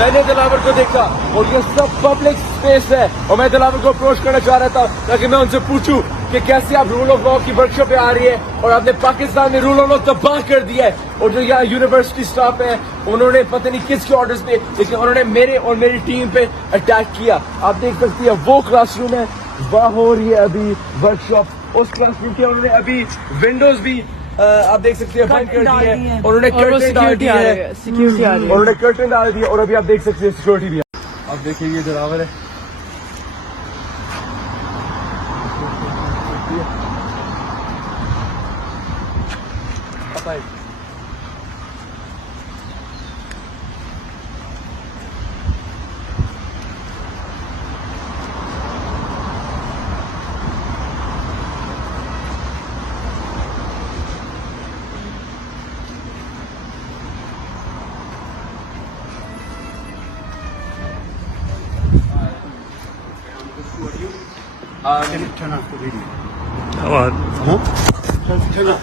मैंने दिलावर को देखा और ये सब पब्लिक स्पेस है और मैं दिलावर को अप्रोच करना चाह रहा था ताकि मैं उनसे पूछूं कि कैसे आप रूल ऑफ लॉ की वर्कशॉप पे आ रही है और आपने पाकिस्तान में रूल ऑफ लॉ तबाह कर दिया है। और जो यहाँ यूनिवर्सिटी स्टाफ है उन्होंने पता नहीं किसके ऑर्डर्स पे, लेकिन उन्होंने मेरे और मेरी टीम पे अटैक किया। आप देख सकती है वो क्लासरूम है, वहाँ हो रही है अभी वर्कशॉप। उस क्लासरूम के उन्होंने अभी विंडोज भी आप देख सकते हैं बंद कर दी है, उन्होंने कर्टन डाल दिया है, उन्होंने कर्टन डाल दिया और अभी आप देख सकते हैं सिक्योरिटी भी है। आप देखिए ये दिलावर है, turn off the video. What? Huh? Turn off.